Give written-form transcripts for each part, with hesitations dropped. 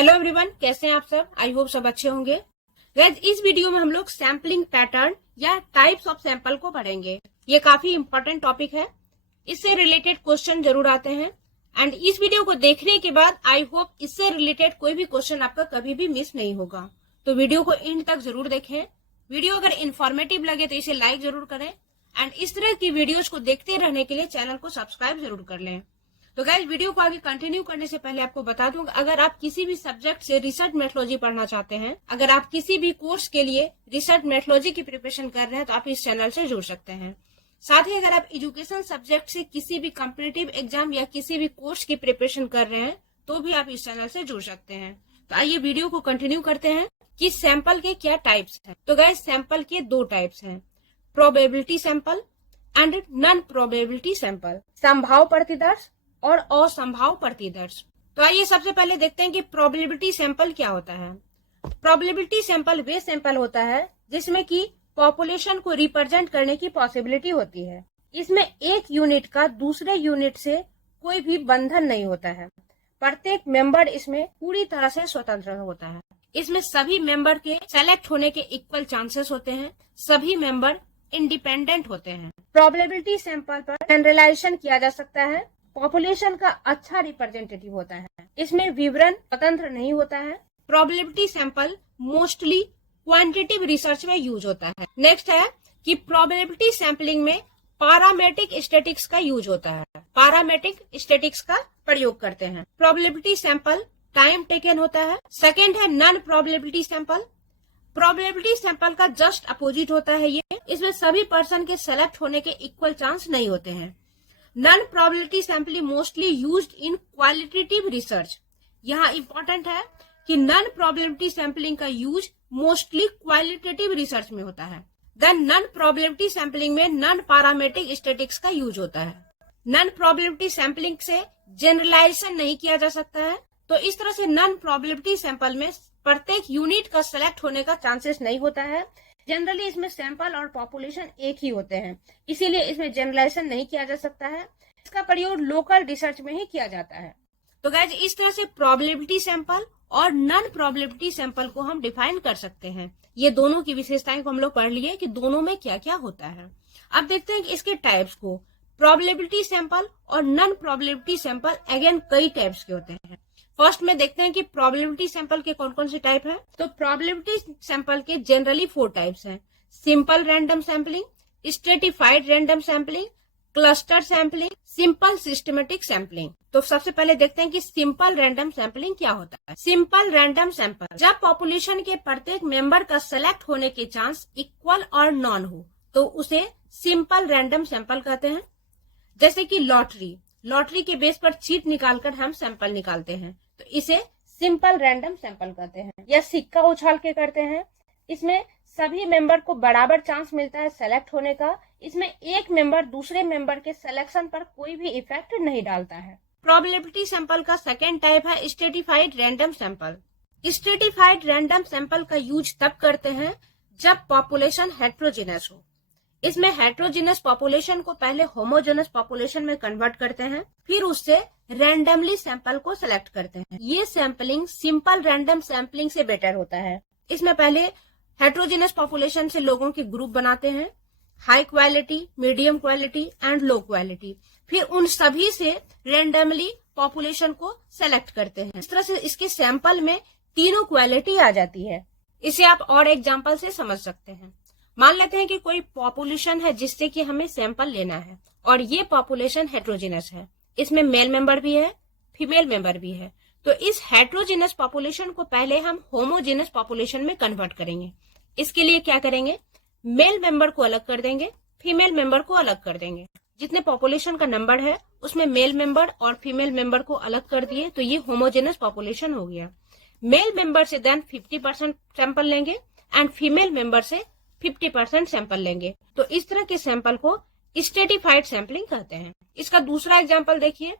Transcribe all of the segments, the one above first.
Hello everyone, कैसे हैं आप सब। आई होप सब अच्छे होंगे। गाइस, इस वीडियो में हम लोग सैम्पलिंग पैटर्न या टाइप्स ऑफ सैंपल को पढ़ेंगे। ये काफी इंपॉर्टेंट टॉपिक है, इससे रिलेटेड क्वेश्चन जरूर आते हैं। एंड इस वीडियो को देखने के बाद आई होप इससे रिलेटेड कोई भी क्वेश्चन आपका कभी भी मिस नहीं होगा। तो वीडियो को एंड तक जरूर देखें। वीडियो अगर इन्फॉर्मेटिव लगे तो इसे लाइक जरूर करें एंड इस तरह की वीडियोज को देखते रहने के लिए चैनल को सब्सक्राइब जरूर कर लें। तो गाइस, वीडियो को आगे कंटिन्यू करने से पहले आपको बता दूं, अगर आप किसी भी सब्जेक्ट से रिसर्च मेथोलॉजी पढ़ना चाहते हैं, अगर आप किसी भी कोर्स के लिए रिसर्च मेथोलॉजी की प्रिपरेशन कर रहे हैं तो आप इस चैनल से जुड़ सकते हैं। साथ ही अगर आप एजुकेशन सब्जेक्ट से किसी भी कॉम्पिटिटिव एग्जाम या किसी भी कोर्स की प्रिपरेशन कर रहे हैं तो भी आप इस चैनल से जुड़ सकते हैं। तो आइए वीडियो को कंटिन्यू करते हैं कि सैंपल के क्या टाइप्स हैं। तो गाइस, सैंपल के दो टाइप्स हैं, probability sample and non probability sample, संभाव प्रतिदर्श और असंभाव प्रतिदर्श। तो आइए सबसे पहले देखते हैं कि प्रोबेबिलिटी सैंपल क्या होता है। प्रोबेबिलिटी सैंपल वे सैंपल होता है जिसमें कि पॉपुलेशन को रिप्रेजेंट करने की पॉसिबिलिटी होती है। इसमें एक यूनिट का दूसरे यूनिट से कोई भी बंधन नहीं होता है। प्रत्येक मेंबर इसमें पूरी तरह से स्वतंत्र होता है। इसमें सभी मेंबर के सेलेक्ट होने के इक्वल चांसेस होते हैं। सभी मेंबर इंडिपेंडेंट होते हैं। प्रोबेबिलिटी सैंपल पर जनरलाइजेशन किया जा सकता है। पॉपुलेशन का अच्छा रिप्रेजेंटेटिव होता है। इसमें विवरण स्वतंत्र नहीं होता है। Probability sample mostly quantitative research में यूज होता है। नेक्स्ट है कि प्रोबेबिलिटी सैंपलिंग में पैरामीट्रिक स्टैटिस्टिक्स का यूज होता है। पैरामीट्रिक स्टैटिस्टिक्स का प्रयोग करते हैं। प्रोबेबिलिटी सैंपल टाइम टेकन होता है। सेकेंड है non probability sample. Probability sample का जस्ट अपोजिट होता है ये। इसमें सभी पर्सन के सेलेक्ट होने के इक्वल चांस नहीं होते हैं। Non probability sampling mostly used in qualitative research. यहाँ इंपॉर्टेंट है कि नॉन प्रोबेबिलिटी सैंपलिंग का यूज मोस्टली क्वालिटेटिव रिसर्च में होता है। देन नॉन प्रोबेबिलिटी सैंपलिंग में नॉन पैरामीट्रिक स्टैटिस्टिक्स का यूज होता है। नॉन प्रोबेबिलिटी सैंपलिंग से जनरलाइजेशन नहीं किया जा सकता है। तो इस तरह से नॉन प्रोबेबिलिटी सैंपल में प्रत्येक यूनिट का सेलेक्ट होने का चांसेस नहीं होता है। जनरली इसमें सैंपल और पॉपुलेशन एक ही होते हैं, इसीलिए इसमें जनरलाइजेशन नहीं किया जा सकता है। इसका प्रयोग लोकल रिसर्च में ही किया जाता है। तो गाइस, इस तरह से प्रोबेबिलिटी सैंपल और नॉन प्रोबेबिलिटी सैंपल को हम डिफाइन कर सकते हैं। ये दोनों की विशेषताएं को हम लोग पढ़ लिए कि दोनों में क्या क्या होता है। अब देखते हैं कि इसके टाइप्स को। प्रोबेबिलिटी सैंपल और नॉन प्रोबेबिलिटी सैंपल अगेन कई टाइप्स के होते हैं। फर्स्ट में देखते हैं कि प्रोबेबिलिटी सैंपल के कौन कौन से टाइप हैं। तो प्रोबेबिलिटी सैंपल के जनरली 4 टाइप्स हैं, simple random sampling, stratified random sampling, cluster sampling, simple systematic sampling. तो सबसे पहले देखते हैं कि सिंपल रैंडम सैंपलिंग क्या होता है। सिंपल रैंडम सैंपल, जब पॉपुलेशन के प्रत्येक मेंबर का सेलेक्ट होने के चांस इक्वल और नॉन हो तो उसे सिंपल रैंडम सैंपल कहते हैं। जैसे कि लॉटरी के बेस पर चीट निकालकर हम सैंपल निकालते हैं तो इसे सिंपल रैंडम सैंपल कहते हैं। या सिक्का उछाल के करते हैं, इसमें सभी मेंबर को बराबर चांस मिलता है सेलेक्ट होने का। इसमें एक मेंबर दूसरे मेंबर के सिलेक्शन पर कोई भी इफेक्ट नहीं डालता है। प्रोबेबिलिटी सैंपल का सेकेंड टाइप है stratified random sample. Stratified random sample का यूज तब करते हैं जब पॉपुलेशन हेट्रोजीनस हो। इसमें हेट्रोजीनस पॉपुलेशन को पहले होमोजेनस पॉपुलेशन में कन्वर्ट करते हैं, फिर उससे रैंडमली सैंपल को सिलेक्ट करते हैं। ये सैंपलिंग सिंपल रैंडम सैंपलिंग से बेटर होता है। इसमें पहले हेट्रोजीनस पॉपुलेशन से लोगों के ग्रुप बनाते हैं, high quality, medium quality and low quality, फिर उन सभी से रैंडमली पॉपुलेशन को सेलेक्ट करते हैं। इस तरह से इसके सैंपल में तीनों क्वालिटी आ जाती है। इसे आप और एग्जाम्पल से समझ सकते हैं। मान लेते हैं कि कोई पॉपुलेशन है जिससे कि हमें सैंपल लेना है और ये पॉपुलेशन हेट्रोजीनस है। इसमें मेल मेंबर भी है, फीमेल मेंबर भी है। तो इस हेट्रोजीनस पॉपुलेशन को पहले हम होमोजेनस पॉपुलेशन में कन्वर्ट करेंगे। इसके लिए क्या करेंगे, मेल मेंबर को अलग कर देंगे, फीमेल मेंबर को अलग कर देंगे। जितने पॉपुलेशन का नंबर है उसमें मेल मेंबर और फीमेल मेंबर को अलग कर दिए तो ये होमोजेनस पॉपुलेशन हो गया। मेल मेंबर से देन 50% सैंपल लेंगे एंड फीमेल मेंबर से 50% सैंपल लेंगे। तो इस तरह के सैंपल को स्ट्रेटिफाइड सैंपलिंग कहते हैं। इसका दूसरा एग्जांपल देखिए,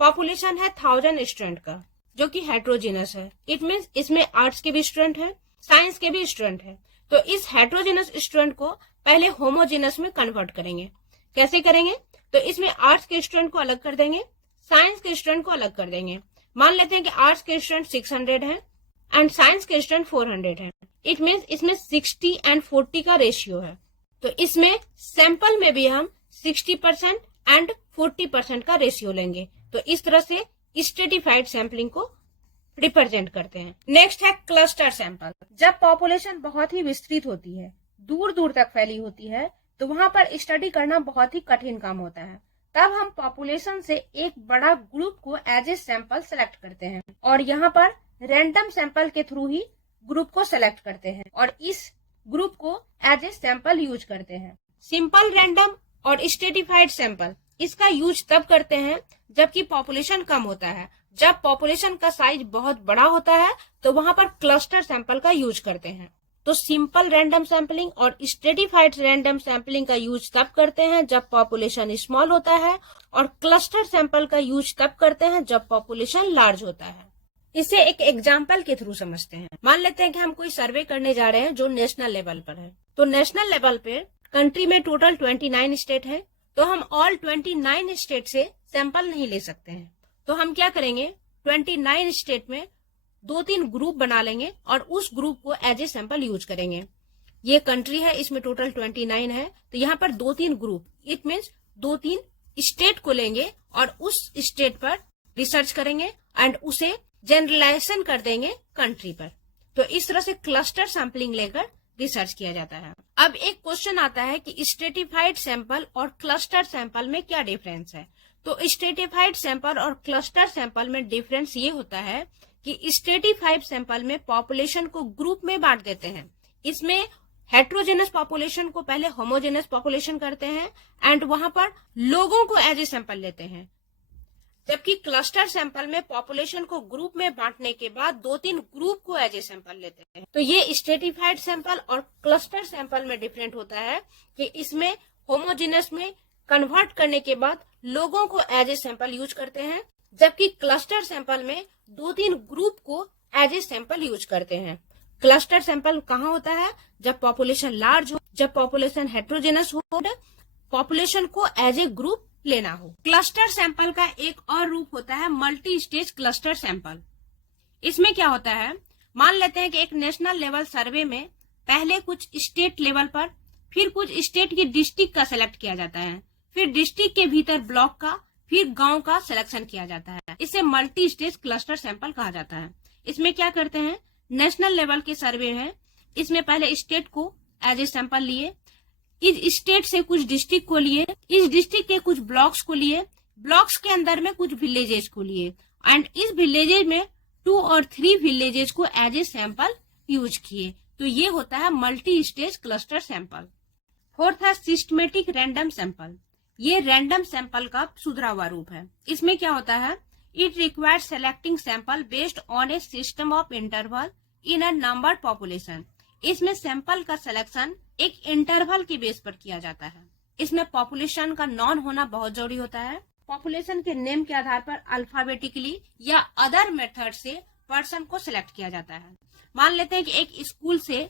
पॉपुलेशन है 1000 स्टूडेंट का जो कि हेट्रोजीनस है। इट मींस इसमें आर्ट्स के भी स्टूडेंट है, साइंस के भी स्टूडेंट है। तो इस हेट्रोजीनस स्टूडेंट को पहले होमोजेनस में कन्वर्ट करेंगे। कैसे करेंगे, तो इसमें आर्ट्स के स्टूडेंट को अलग कर देंगे, साइंस के स्टूडेंट को अलग कर देंगे, मान लेते हैं कि आर्ट्स के स्टूडेंट 600 हैं एंड साइंस के स्टूडेंट 400 हैं। इट मीन्स इसमें 60 एंड 40 का रेशियो है। तो इसमें सैंपल में भी हम 60% एंड 40% का रेशियो लेंगे। तो इस तरह से स्ट्रेटिफाइड सैंपलिंग को रिप्रेजेंट करते हैं। नेक्स्ट है क्लस्टर सैंपल। जब पॉपुलेशन बहुत ही विस्तृत होती है, दूर दूर तक फैली होती है, तो वहां पर स्टडी करना बहुत ही कठिन काम होता है। तब हम पॉपुलेशन से एक बड़ा ग्रुप को एज ए सैंपल सेलेक्ट करते हैं और यहाँ पर रैंडम सैंपल के थ्रू ही ग्रुप को सेलेक्ट करते हैं और इस ग्रुप को एज ए सैंपल यूज करते हैं। सिंपल रैंडम और स्ट्रेटिफाइड सैंपल इसका यूज तब करते हैं जबकि पॉपुलेशन कम होता है। जब पॉपुलेशन का साइज बहुत बड़ा होता है तो वहां पर क्लस्टर सैंपल का यूज करते हैं। तो सिंपल रैंडम सैंपलिंग और स्ट्रेटिफाइड रैंडम सैंपलिंग का यूज तब करते हैं जब पॉपुलेशन स्मॉल होता है और क्लस्टर सैंपल का यूज तब करते हैं जब पॉपुलेशन लार्ज होता है। इसे एक एग्जाम्पल के थ्रू समझते हैं। मान लेते हैं कि हम कोई सर्वे करने जा रहे हैं जो नेशनल लेवल पर है। तो नेशनल लेवल पे कंट्री में टोटल 29 स्टेट है, तो हम ऑल 29 स्टेट से सैंपल नहीं ले सकते हैं। तो हम क्या करेंगे, 29 स्टेट में 2-3 ग्रुप बना लेंगे और उस ग्रुप को एज ए सैंपल यूज करेंगे। ये कंट्री है, इसमें टोटल 29 है, तो यहाँ पर 2-3 ग्रुप, इट मीन्स 2-3 स्टेट को लेंगे और उस स्टेट पर रिसर्च करेंगे एंड उसे जनरलाइजेशन कर देंगे कंट्री पर। तो इस तरह से क्लस्टर सैंपलिंग लेकर रिसर्च किया जाता है। अब एक क्वेश्चन आता है कि स्ट्रेटिफाइड सैंपल और क्लस्टर सैंपल में क्या डिफरेंस है। तो स्ट्रेटिफाइड सैंपल और क्लस्टर सैंपल में डिफरेंस ये होता है कि स्ट्रेटिफाइड सैंपल में पॉपुलेशन को ग्रुप में बांट देते हैं। इसमें हेट्रोजेनस पॉपुलेशन को पहले होमोजेनस पॉपुलेशन करते हैं एंड वहां पर लोगों को एज ए सैंपल लेते हैं। जबकि क्लस्टर सैंपल में पॉपुलेशन को ग्रुप में बांटने के बाद 2-3 ग्रुप को एज ए सैंपल लेते हैं। तो ये स्ट्रेटिफाइड सैंपल और क्लस्टर सैंपल में डिफरेंट होता है कि इसमें होमोजेनस में कन्वर्ट करने के बाद लोगों को एज ए सैंपल यूज करते हैं, जबकि क्लस्टर सैंपल में 2-3 ग्रुप को एज ए सैंपल यूज करते हैं। क्लस्टर सैंपल कहाँ होता है, जब पॉपुलेशन लार्ज हो, जब पॉपुलेशन हेट्रोजेनस हो, पॉपुलेशन को एज ए ग्रुप लेना हो। क्लस्टर सैंपल का एक और रूप होता है मल्टी स्टेज क्लस्टर सैंपल। इसमें क्या होता है, मान लेते हैं कि एक नेशनल लेवल सर्वे में पहले कुछ स्टेट लेवल पर, फिर कुछ स्टेट की डिस्ट्रिक्ट का सिलेक्ट किया जाता है, फिर डिस्ट्रिक्ट के भीतर ब्लॉक का, फिर गांव का सिलेक्शन किया जाता है। इसे मल्टी स्टेज क्लस्टर सैंपल कहा जाता है। इसमें क्या करते हैं, नेशनल लेवल के सर्वे है, इसमें पहले स्टेट को एज ए सैंपल लिए, इस स्टेट से कुछ डिस्ट्रिक्ट को लिए, इस डिस्ट्रिक्ट के कुछ ब्लॉक्स को लिए, ब्लॉक्स के अंदर में कुछ विलेजेस को लिए एंड इस विलेजेस में 2 और 3 विलेजेस को एज ए सैंपल यूज किए। तो ये होता है multi stage cluster sample. Fourth है सिस्टमेटिक रैंडम सैंपल। ये रैंडम सैंपल का सुधरा हुआ रूप है। इसमें क्या होता है, it requires selecting sample based on A system of interval in a number population. इसमें सैंपल का सिलेक्शन एक इंटरवल के बेस पर किया जाता है। इसमें पॉपुलेशन का नॉन होना बहुत जरूरी होता है। पॉपुलेशन के नेम के आधार पर अल्फाबेटिकली या अदर मेथड से पर्सन को सिलेक्ट किया जाता है। मान लेते हैं कि एक स्कूल से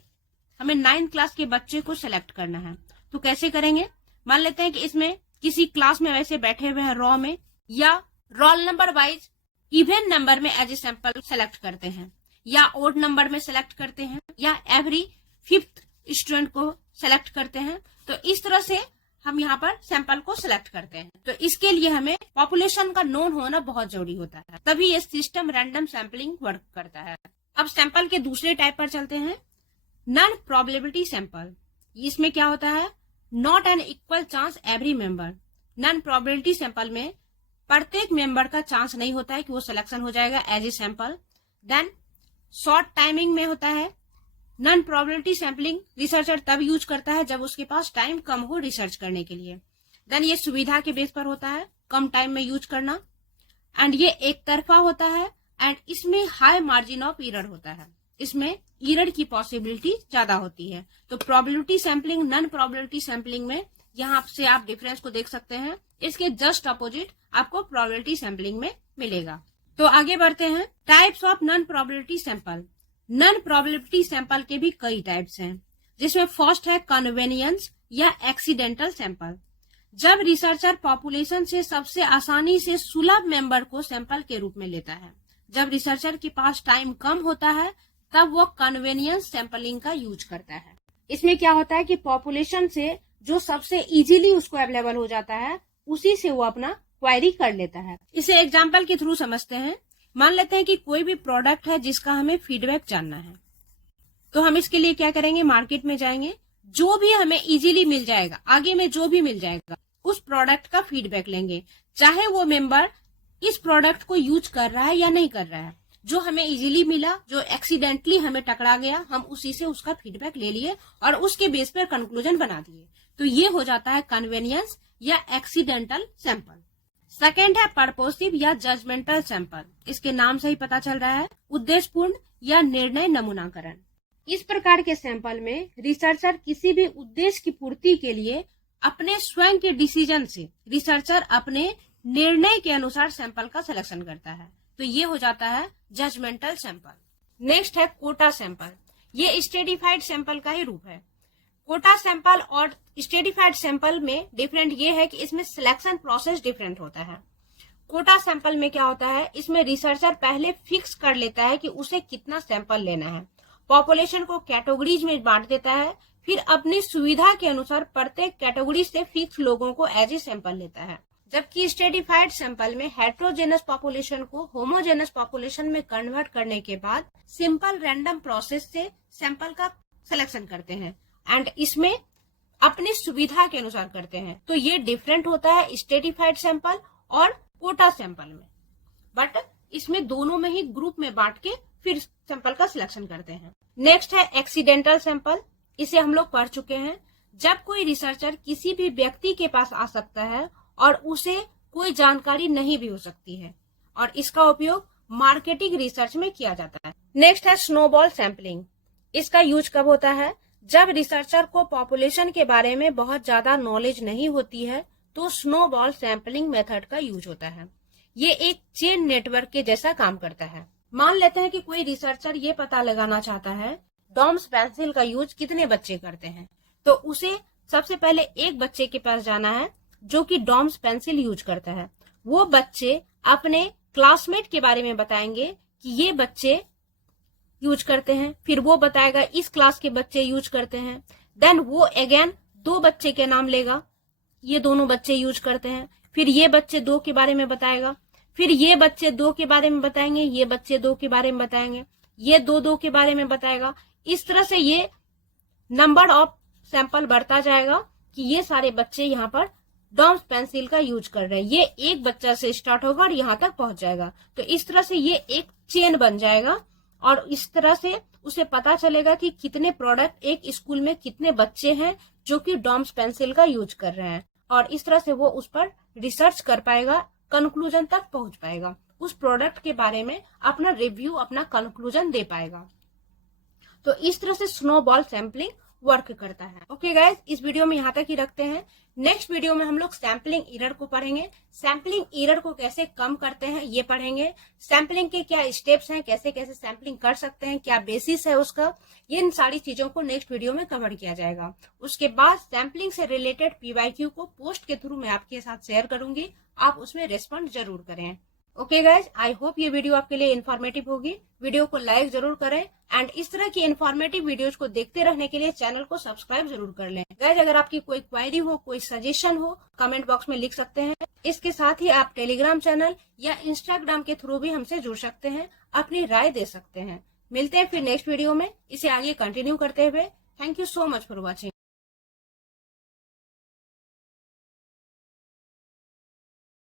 हमें 9th क्लास के बच्चे को सिलेक्ट करना है, तो कैसे करेंगे। मान लेते हैं कि इसमें किसी क्लास में वैसे बैठे हुए हैं रॉ में, या roll number wise even number में एज ए सैंपल सेलेक्ट करते हैं, या ओड नंबर में सेलेक्ट करते हैं, या एवरी 5th स्टूडेंट को सेलेक्ट करते हैं। तो इस तरह से हम यहाँ पर सैंपल को सिलेक्ट करते हैं। तो इसके लिए हमें पॉपुलेशन का नोन होना बहुत जरूरी होता है, तभी ये सिस्टम रैंडम सैंपलिंग वर्क करता है। अब सैंपल के दूसरे टाइप पर चलते हैं, नॉन प्रोबेबिलिटी सैंपल। इसमें क्या होता है, not an equal chance every member. Non probability sample में प्रत्येक मेंबर का चांस नहीं होता है कि वो सिलेक्शन हो जाएगा as a sample. Then short timing में होता है। नॉन प्रोबेबिलिटी सैंपलिंग रिसर्चर तब यूज करता है जब उसके पास टाइम कम हो रिसर्च करने के लिए। देन ये सुविधा के बेस पर होता है, कम टाइम में यूज करना, एंड ये एक तरफा होता है एंड इसमें हाई मार्जिन ऑफ एरर होता है। इसमें एरर की पॉसिबिलिटी ज्यादा होती है। तो probability sampling, non probability sampling में यहाँ से आप डिफरेंस को देख सकते हैं। इसके जस्ट अपोजिट आपको प्रोबेबिलिटी सैंपलिंग में मिलेगा। तो आगे बढ़ते हैं, types of non probability sample. Non probability sample के भी कई टाइप्स हैं, जिसमें फर्स्ट है कन्वेनियंस या एक्सीडेंटल सैंपल। जब रिसर्चर पॉपुलेशन से सबसे आसानी से सुलभ मेंबर को सैंपल के रूप में लेता है, जब रिसर्चर के पास टाइम कम होता है तब वो कन्वेनियंस सैंपलिंग का यूज करता है। इसमें क्या होता है कि पॉपुलेशन से जो सबसे इजीली उसको अवेलेबल हो जाता है उसी से वो अपना क्वेरी कर लेता है। इसे एग्जाम्पल के थ्रू समझते हैं। मान लेते हैं कि कोई भी प्रोडक्ट है जिसका हमें फीडबैक जानना है, तो हम इसके लिए क्या करेंगे, मार्केट में जाएंगे, जो भी हमें इजीली मिल जाएगा, आगे में जो भी मिल जाएगा उस प्रोडक्ट का फीडबैक लेंगे, चाहे वो मेंबर इस प्रोडक्ट को यूज कर रहा है या नहीं कर रहा है। जो हमें इजीली मिला, जो एक्सीडेंटली हमें टकरा गया, हम उसी से उसका फीडबैक ले लिए और उसके बेस पर कंक्लूजन बना दिए। तो ये हो जाता है कन्वेनियंस या एक्सीडेंटल सैंपल। सेकेंड है पर्पोसिव या जजमेंटल सैंपल। इसके नाम से ही पता चल रहा है, उद्देश्यपूर्ण या निर्णय नमूनाकरण। इस प्रकार के सैंपल में रिसर्चर किसी भी उद्देश्य की पूर्ति के लिए अपने स्वयं के डिसीजन से रिसर्चर अपने निर्णय के अनुसार सैंपल का सिलेक्शन करता है। तो ये हो जाता है जजमेंटल सैंपल। नेक्स्ट है कोटा सैंपल। ये स्टेडिफाइड सैंपल का ही रूप है। कोटा सैंपल और स्टेडिफाइड सैंपल में डिफरेंट ये है कि इसमें सिलेक्शन प्रोसेस डिफरेंट होता है। कोटा सैंपल में क्या होता है, इसमें रिसर्चर पहले फिक्स कर लेता है कि उसे कितना सैंपल लेना है, पॉपुलेशन को कैटेगरीज में बांट देता है, फिर अपनी सुविधा के अनुसार प्रत्येक कैटेगरी से फिक्स लोगों को एज ए सैंपल लेता है। जबकि स्टेडिफाइड सैंपल में हेट्रोजेनस पॉपुलेशन को होमोजेनस पॉपुलेशन में कन्वर्ट करने के बाद सिंपल रैंडम प्रोसेस से सैंपल का सिलेक्शन करते हैं एंड इसमें अपनी सुविधा के अनुसार करते हैं। तो ये डिफरेंट होता है स्टेडिफाइड सैंपल और कोटा सैंपल में, बट इसमें दोनों में ही ग्रुप में बांट के फिर सैंपल का सिलेक्शन करते हैं। नेक्स्ट है एक्सीडेंटल सैंपल। इसे हम लोग पढ़ चुके हैं। जब कोई रिसर्चर किसी भी व्यक्ति के पास आ सकता है और उसे कोई जानकारी नहीं भी हो सकती है और इसका उपयोग मार्केटिंग रिसर्च में किया जाता है। नेक्स्ट है स्नोबॉल सैंपलिंग। इसका यूज कब होता है, जब रिसर्चर को पॉपुलेशन के बारे में बहुत ज्यादा नॉलेज नहीं होती है तो स्नोबॉल सैंपलिंग मेथड का यूज होता है। ये एक चेन नेटवर्क के जैसा काम करता है। मान लेते हैं कि कोई रिसर्चर ये पता लगाना चाहता है डॉम्स पेंसिल का यूज कितने बच्चे करते हैं, तो उसे सबसे पहले एक बच्चे के पास जाना है जो कि डॉम्स पेंसिल यूज करता है। वो बच्चे अपने क्लासमेट के बारे में बताएंगे कि ये बच्चे यूज करते हैं, फिर वो बताएगा इस क्लास के बच्चे यूज करते हैं। देन वो अगेन दो बच्चे के नाम लेगा, ये दोनों बच्चे यूज करते हैं, फिर ये बच्चे दो के बारे में बताएगा, फिर ये बच्चे दो के बारे में बताएंगे, ये बच्चे दो के बारे में बताएंगे, ये दो के बारे में बताएगा। इस तरह से ये नंबर ऑफ सैंपल बढ़ता जाएगा कि ये सारे बच्चे यहाँ पर डॉम्स पेंसिल का यूज कर रहे हैं। ये एक बच्चा से स्टार्ट होगा और यहाँ तक पहुंच जाएगा। तो इस तरह से ये एक चेन बन जाएगा और इस तरह से उसे पता चलेगा कि कितने प्रोडक्ट एक स्कूल में कितने बच्चे हैं जो कि डॉम्स पेंसिल का यूज कर रहे हैं, और इस तरह से वो उस पर रिसर्च कर पाएगा, कंक्लूजन तक पहुंच पाएगा, उस प्रोडक्ट के बारे में अपना रिव्यू, अपना कंक्लूजन दे पाएगा। तो इस तरह से स्नोबॉल सैंपलिंग वर्क करता है। ओके गाइज, इस वीडियो में यहाँ तक ही रखते हैं। नेक्स्ट वीडियो में हम लोग सैंपलिंग एरर को पढ़ेंगे। सैंपलिंग एरर को कैसे कम करते हैं ये पढ़ेंगे। सैंपलिंग के क्या स्टेप्स हैं, कैसे कैसे सैंपलिंग कर सकते हैं, क्या बेसिस है उसका, ये इन सारी चीजों को नेक्स्ट वीडियो में कवर किया जाएगा। उसके बाद सैंपलिंग से रिलेटेड PYQ को पोस्ट के थ्रू मैं आपके साथ शेयर करूंगी, आप उसमें रेस्पॉन्ड जरूर करें। ओके गाइज, आई होप ये वीडियो आपके लिए इन्फॉर्मेटिव होगी। वीडियो को लाइक जरूर करें एंड इस तरह की इन्फॉर्मेटिव वीडियोस को देखते रहने के लिए चैनल को सब्सक्राइब जरूर कर लें। गाइज, अगर आपकी कोई क्वेरी हो, कोई सजेशन हो, कमेंट बॉक्स में लिख सकते हैं। इसके साथ ही आप टेलीग्राम चैनल या इंस्टाग्राम के थ्रू भी हमसे जुड़ सकते हैं, अपनी राय दे सकते हैं। मिलते हैं फिर नेक्स्ट वीडियो में, इसे आगे कंटिन्यू करते हुए। Thank you so much for watching.